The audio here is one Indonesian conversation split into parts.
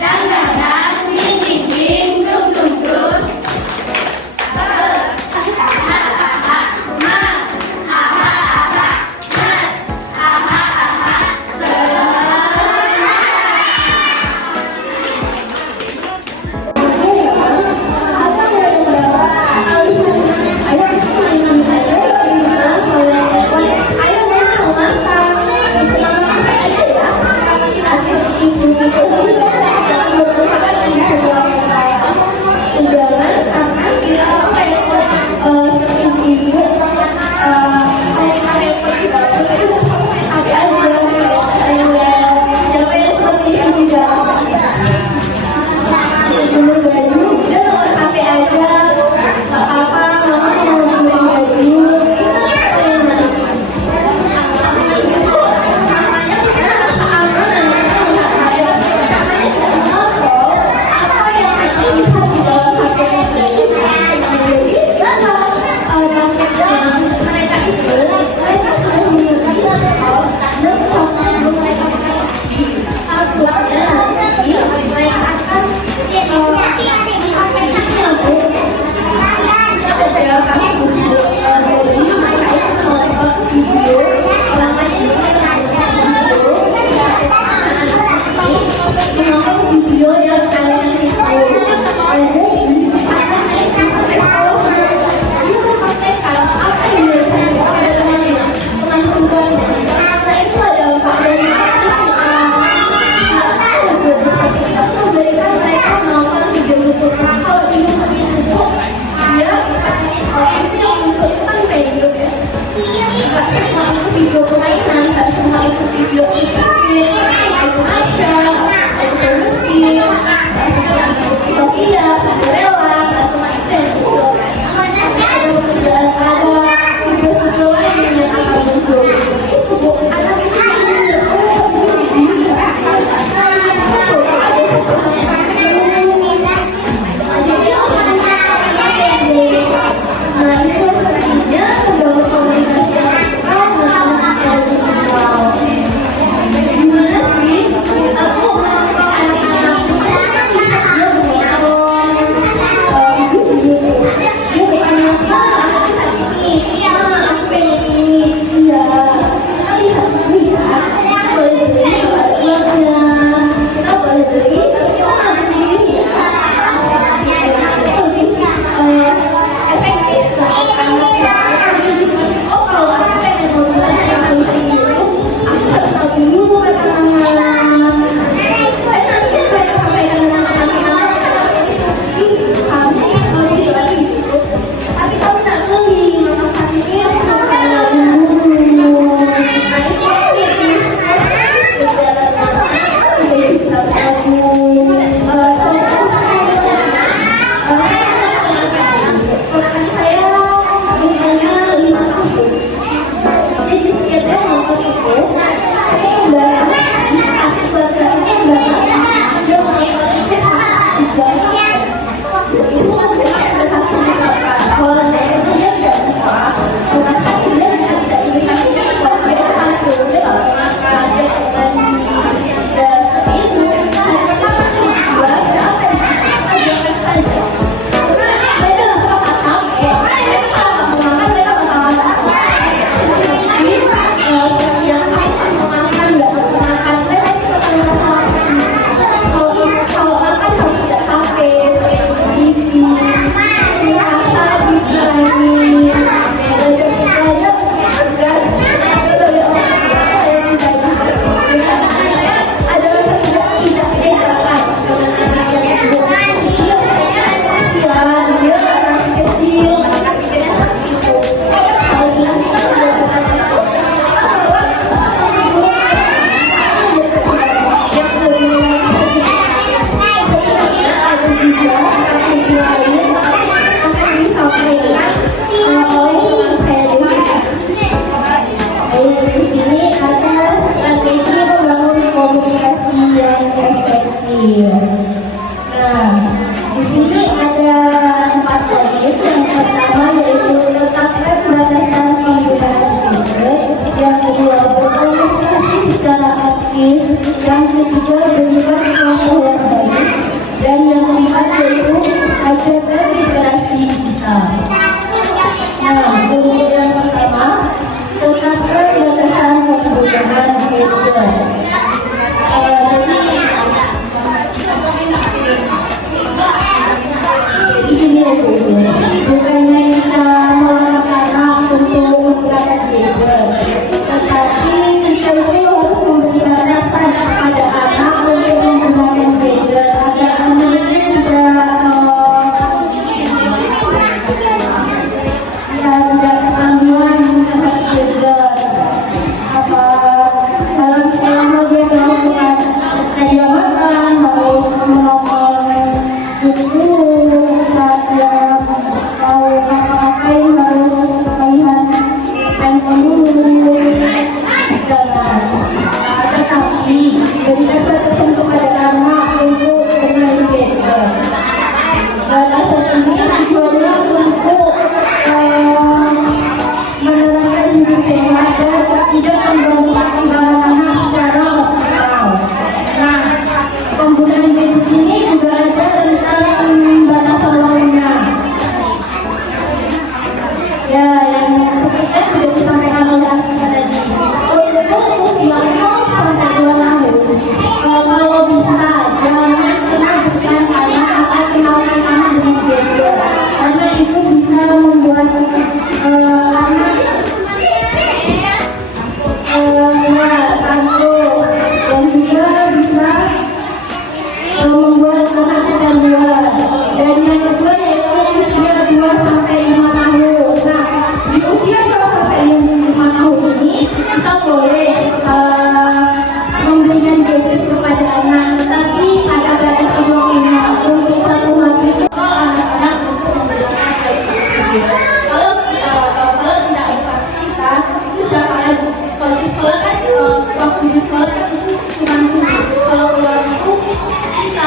Dan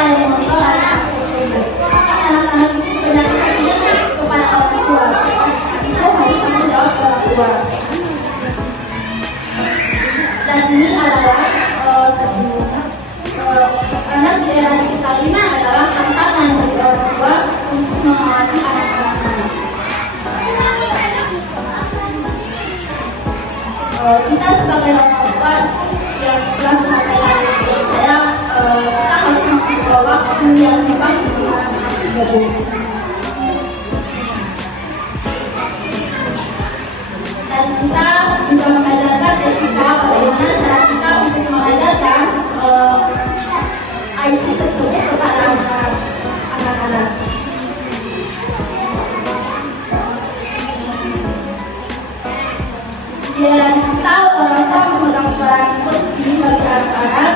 yang mengontrol anak tersebut. Anak-anak itu sebenarnya hanya kepada orang tua, itu harus tanggung jawab orang tua. Dan ini adalah anak di era digital ini adalah tantangan bagi orang tua untuk mengawasi anak-anak. Kita sebagai orang tua yang telah sampaikan saya, kita harus mengatur waktu yang memang tersebut. Dan kita juga mengajarkan kita bagaimana cara kita untuk mengajarkan IT tersebut kepada anak-anak. Ya, kita orang tua memegang peran penting bagi anak-anak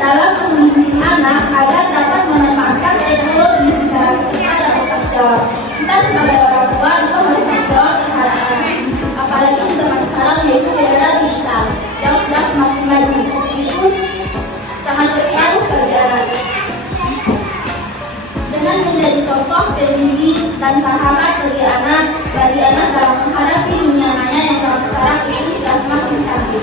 dalam membimbing anak agar dapat memanfaatkan teknologi secara tepat dan bertanggung. Kita sebagai orang tua itu harus bertanggung jawab terhadap anak, apalagi di zaman sekarang yaitu era digital yang sudah semakin maju. Itu sangat berpengaruh bagi anak. Dengan menjadi contoh pembimbing dan sahabat bagi anak dalam menghadapi dunia maya yang zaman sekarang ini sudah semakin canggih.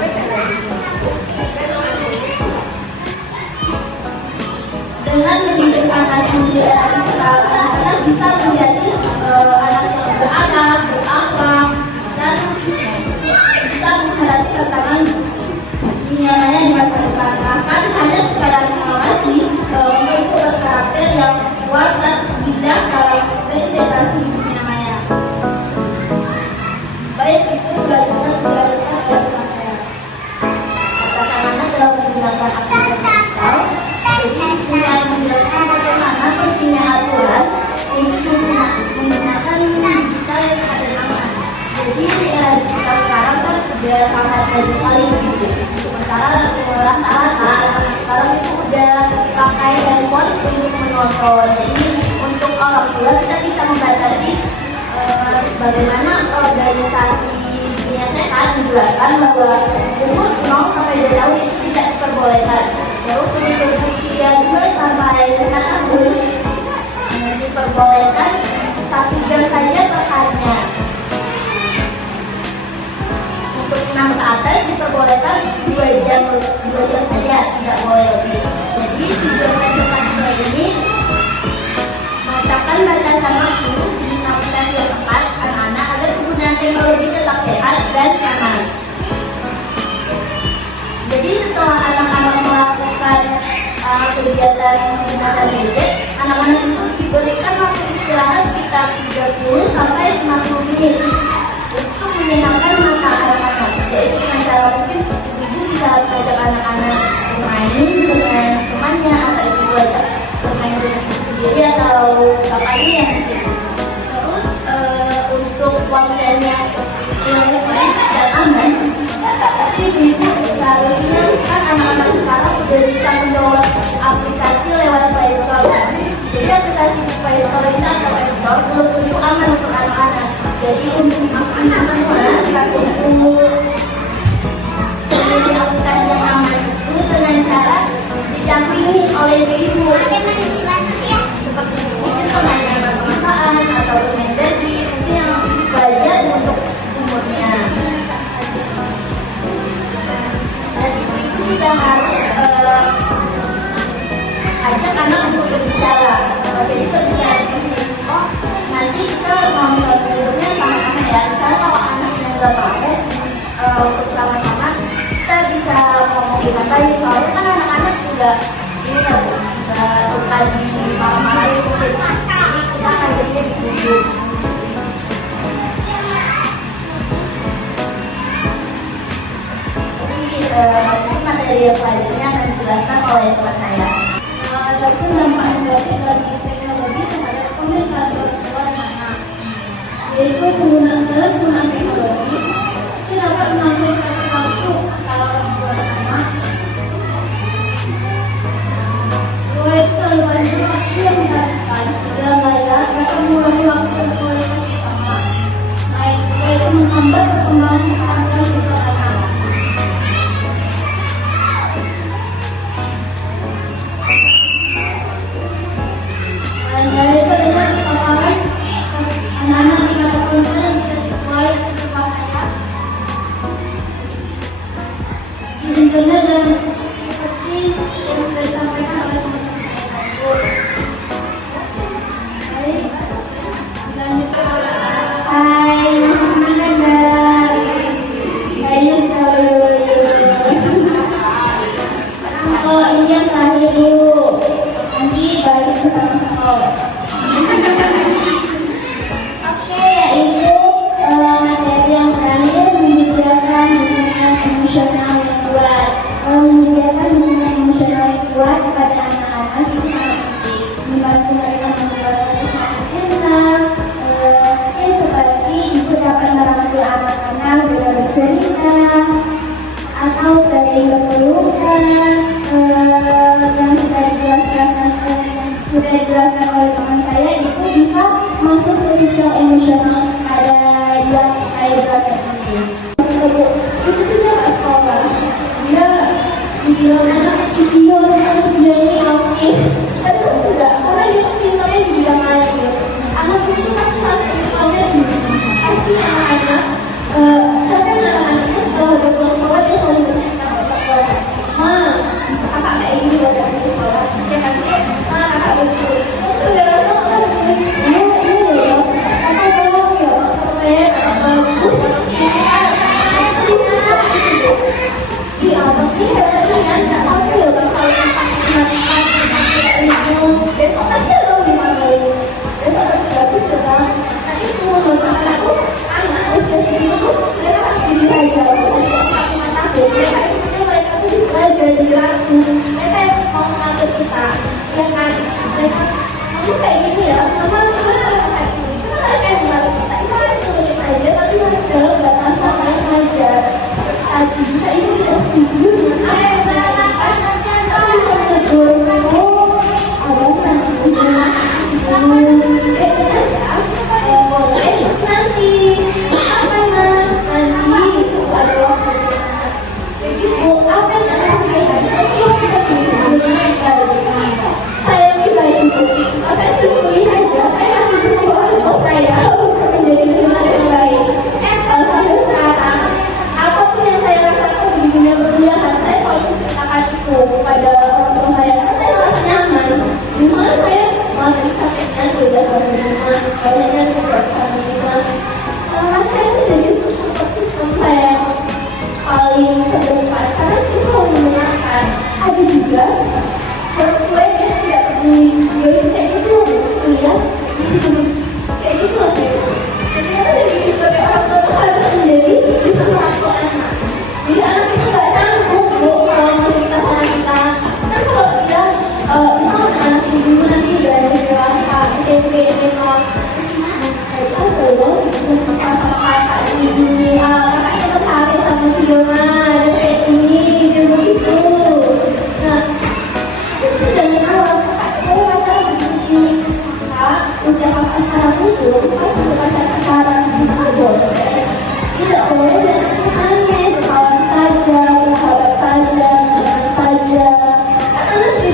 Dengan mendidik anak di era digital, anak bisa menjadi anak yang beradab, berakhlak, dan bisa menghadapi tantangan dunia maya yang masa depan. Bahkan hanya sekadar mengawasi untuk berkarakter yang kuat dan bijak dalam berintegrasi dunia maya. Baik, itu sudah dilakukan oleh teman saya. Atas anak dalam menggunakan aplikasi digital, jadi saya menjelaskan bagaimana pentingnya aturan untuk menggunakan digital yang ada aman. Jadi di era digital sekarang kan sudah sangat bagus sekali gitu. Sementara rata-rata anak sekarang itu udah pakai handphone untuk menonton. Jadi untuk orang tua kita bisa membatasi bagaimana organisasi dunia sehat menjelaskan bahwa umur 0 sampai 2 tahun itu tidak diperbolehkan. Terus untuk usia 2 sampai 5 tahun diperbolehkan 1 jam saja per harinya. Untuk 6 ke atas diperbolehkan 2 jam saja, tidak boleh lebih. Jadi tujuan presentasi ini menetapkan batasan waktu di aplikasi yang tepat anak-anak agar penggunaan teknologi tetap sehat dan aman. Jadi setelah anak-anak melakukan kegiatan menggunakan gadget, anak-anak itu diberikan waktu istirahat sekitar 30 sampai 50 menit untuk menyenangkan mata anak-anak. Yaitu dengan cara mungkin ibu bisa mengajak anak-anak bermain dengan temannya, atau ibu ajak bermain dengan ibu sendiri atau bapaknya yang gitu. Terus untuk kontennya yang baik dan aman, tapi ibu seharusnya kan anak-anak sekarang sudah bisa mendownload aplikasi lewat Play Store. Jadi aplikasi di Play Store ini atau App Store belum tentu aman untuk anak-anak. Jadi untuk anak semua untuk menjadi aplikasi yang aman itu dengan cara didampingi oleh ibu. Seperti mungkin main masa-masaan atau main derby, itu yang wajar untuk umurnya. Dan ibu juga harus ajak anak untuk berbicara. Jadi berbicara seperti nanti kita mau filmnya sama-sama ya. Misalnya kalau anaknya nggak mau untuk sama-sama, kita bisa ngomong dimatain. Soalnya kan anak-anak juga ini ya bu, nggak suka di marah-marahin. Jadi kita ngajarin dulu. Jadi materi yang selanjutnya akan dijelaskan oleh teman saya. Adapun dampak negatif dari teknologi terhadap komunikasi orang tua dan anak, yaitu penggunaan teknologi tidak dapat mengambil waktu antara orang tua dan anak. Proyek terlalu waktu yang dihabiskan dalam belajar akan mengurangi waktu yang kualitas bersama, yaitu menghambat perkembangan keterampilan siswa anak. Oke, yaitu materi yang terakhir menyediakan hubungan emosional yang kuat. Menyediakan hubungan emosional yang kuat pada anak-anak itu sangat penting. Membantu mereka membangun kesan enak. Seperti ibu dapat merangkul anak-anak dengan bercerita atau dari berpelukan yang sudah dijelaskan oleh teman saya itu bisa masuk ke sosial emosional pada yang saya jelaskan ini. Itu sudah sekolah dia dibilang anak kecil yang sudah ini autis, tapi tidak karena dia pintarnya di bidang lain. Anak itu kan saat sekolahnya pasti anak-anak sampai anak-anak itu setelah berpulang sekolah dia selalu bercerita kepada kakak kayak ini udah di sekolah, ya kan? Kakak begitu. Terus ya kakak tolong ya, saya bagus. Iya, tapi kan nggak tahu ya kalau besok aja loh gimana ini? Besok harus bagus ya kan? Nanti semua anakku anak usia segitu mereka pasti belajar. Mereka itu mereka tuh belajar di lagu. Mereka yang mau mengatur kita, ya kan? Mereka kamu kayak gini ya, kamu kayak gini. Kenapa kayak gimana kita? Itu kan nurutin aja, tapi harus dalam batasan yang wajar. Tadi kita itu tidak setuju dengan apa yang saya lakukan. Tapi saya tegur, pada orang tua saya, saya merasa nyaman. Dimana saya masih sakitnya sudah menerima, kayaknya tidak menerima. Saya itu jadi support system saya paling terdepan karena kita mau mendengarkan. Ada juga gue dia tidak peduli, gue kayak gitu kuliah, kayak gitu loh saya. Jadi kita jadi sebagai orang tua harus menjadi bisa merangkul anak. Jadi anak itu nggak canggung bu kalau cerita sama kita. Kan kalau dia misalnya anak ibu nanti udah dewasa SMP SMA kayak apa loh itu suka sama kakak ini kakaknya tertarik sama si Dona dia kayak ini dia begitu. Nah itu jangan awal kakak saya pacaran begini kak usia kakak sekarang itu kan udah pacaran sekarang semua boleh tidak boleh dan aneh kawan saja sahabat saja teman saja karena nanti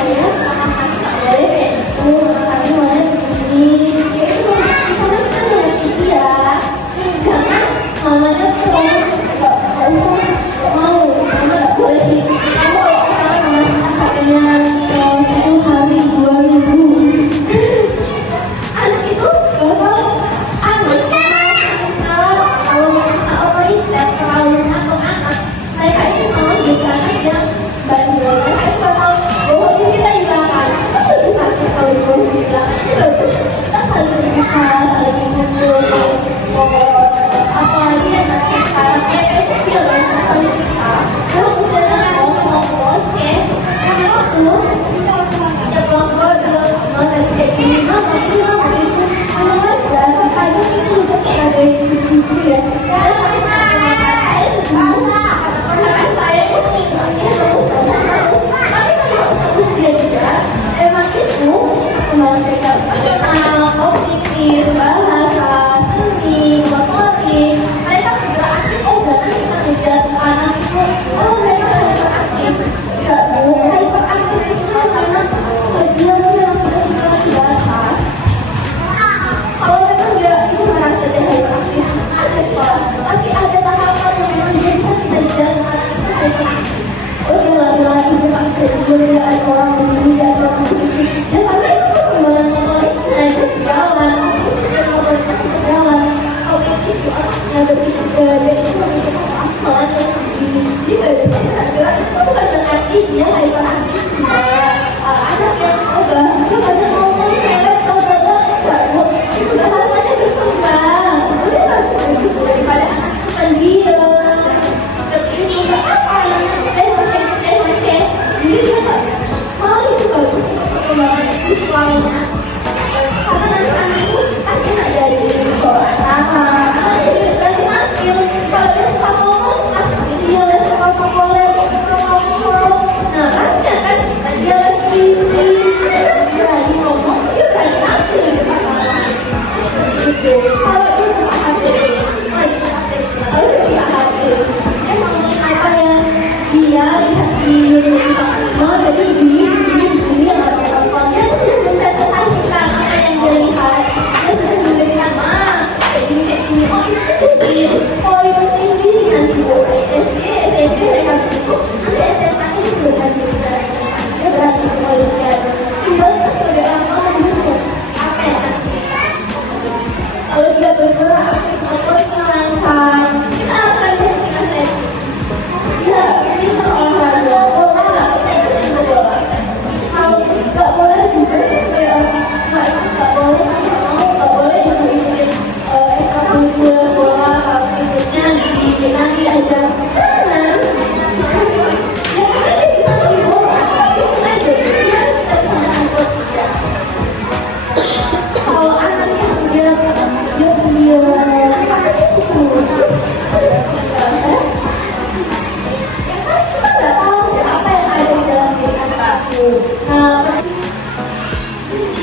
ya kami tak boleh kayak gitu kami boleh begini kayak itu karena kita ngasih dia jangan mamanya kurang nggak mau mama nggak boleh sih kamu kalau sekarang mama katanya 10 hari 2 minggu anak itu bakal anaknya kalau mereka otoriter terlalu anak mereka itu mau bukan aja bantuan mereka itu bakal bahwa kita hilangkan itu lebih sakit kalau dibawa hilang itu bagus kita saling berbicara saling kumpul saling support apalagi yang nanti sekarang mereka itu tidak banyak sekali kita kalau usianya ngomong oke yang memang belum ada kelompok bilang mau tadi kayak gini mama begitu sama aja kadang kita juga sebagai ibu ya kadang saya itu mikirnya terus tapi kalau usia dia emang itu kembali mereka kenal kognitif bahasa seni motorik mereka beraktif berarti kita tidak anak itu mereka hyperaktif tidak bu hyperaktif itu karena kegiatan yang sudah dibilang di atas kalau memang dia itu merasa dia hyperaktif ada sekolah tapi ada tahapan yang memang dia bisa tidak dijelaskan itu hyperaktif oke lagi-lagi dia pakai dia ada orang begini dia ada orang begini ya karena itu perkembangan motoriknya itu berjalan motoriknya berjalan kalau itu yang berpikir dia itu memikir apa yang begini dia berpikir itu bukan berarti dia hyperaktif anak yang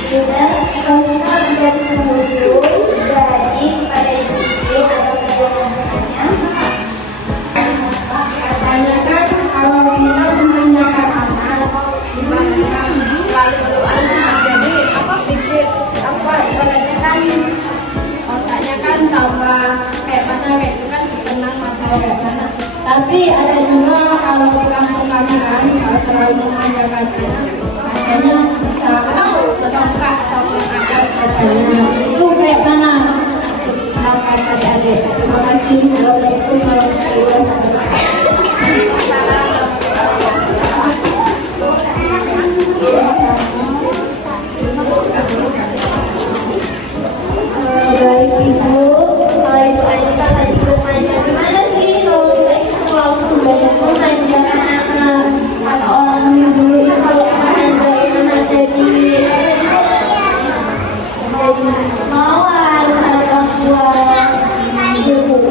Juga kita menjadi pengunjung, jadi pada ide atau perjalanannya. Katanya kan kalau kita menanyakan anak, gimana lalu berdoa, jadi apa pikir apa ibaratnya kan otaknya kan tambah kayak mana itu kan tenang mata kayak mana. Tapi ada juga kalau di kampung kami kan kalau terlalu memanjakan anak, makanya bisa congkak atau mengangkat katanya. Itu kayak mana? Silakan adik-adik. Terima kasih. Assalamualaikum warahmatullahi wabarakatuh. Baik ibu, kalau ibu Anita tadi bertanya gimana sih kalau kita itu selalu banyak memanjakan anak atau orang dulu kalau memanjakan anak jadi melawan terhadap orang tua,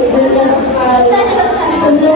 benar sekali.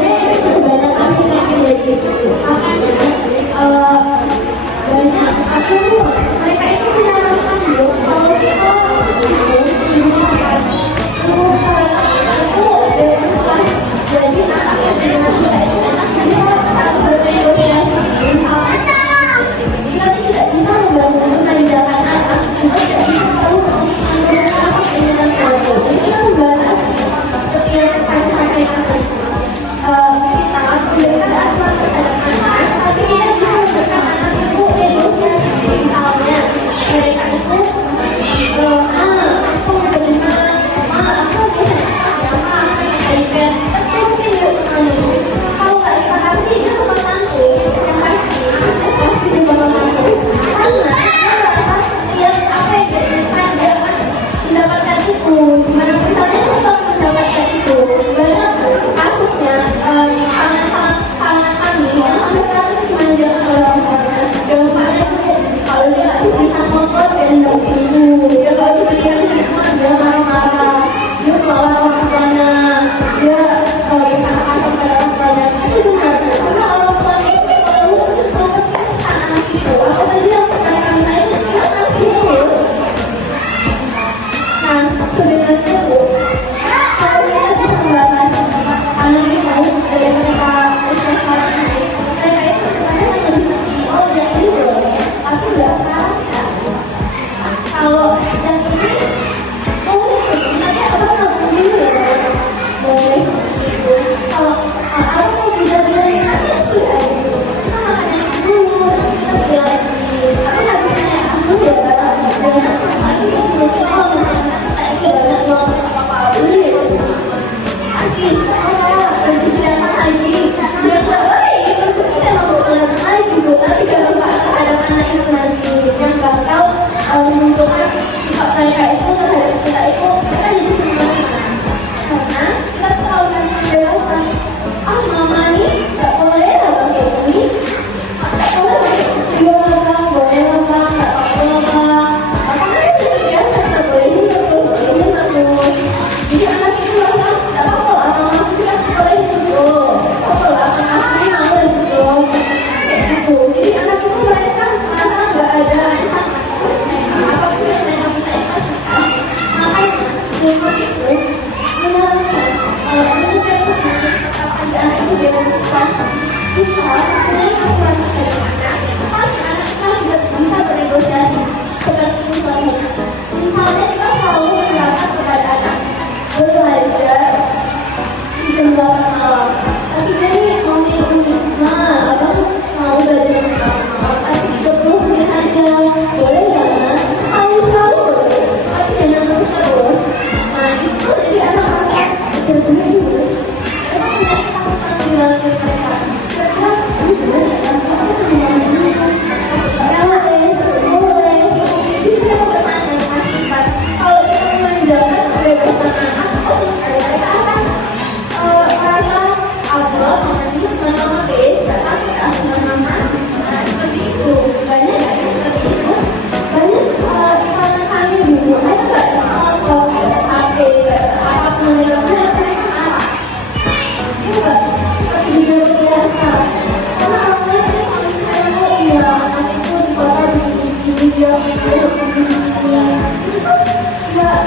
Ya,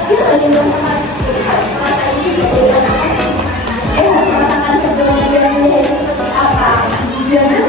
kita lagi merasakan masa ini jadi anak merasakan sebelumnya seperti apa. Jadi